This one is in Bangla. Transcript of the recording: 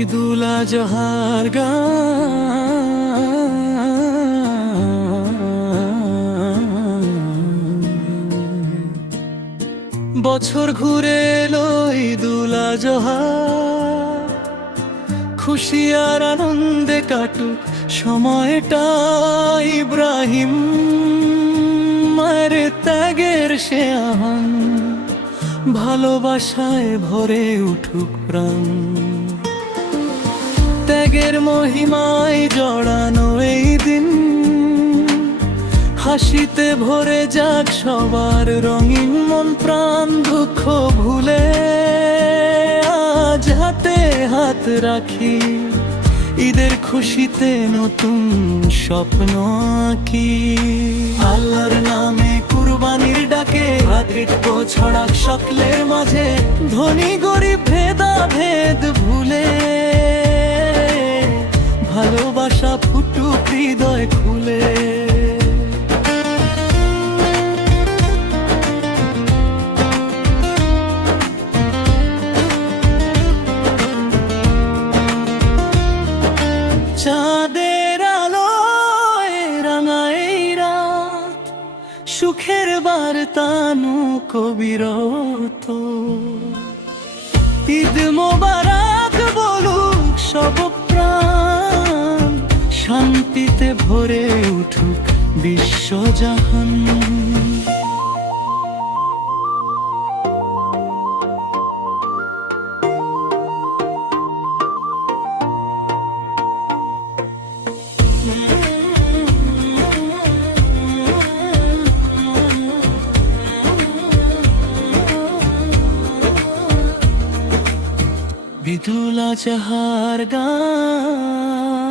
ঈদুল আজহার বছর ঘুরে এলো ঈদুল আজহা, খুশি আর আনন্দে কাটুক সময়টা। ইব্রাহিম মায়ের ত্যাগের সে আহ্বান, ভালোবাসায় ভরে উঠুক প্রাণ। ত্যাগের মহিমায় জড়ানো এই দিন, হাসিতে ভরে যাক সবার রঙিন মন প্রাণ। দুঃখ ভুলে আজ হাতে হাত রাখি, ঈদের খুশিতে নতুন স্বপ্ন আঁকি। আল্লাহর নামে কুরবানির ডাকে ভ্রাতৃত্ব ছড়াক সকলের মাঝে। ধনী গরিব ভেদাভেদ ভুলে ভালোবাসা ফুটুক হৃদয় খুলে। চাঁদের আলোয় রাঙায় রাত, সুখের বার্তানু কবিরত। ঈদ মোবারক বলুক সব প্রাণ, শান্তিতে ভরে উঠুক বিশ্বজাহান। ঈদুল আজহার গান।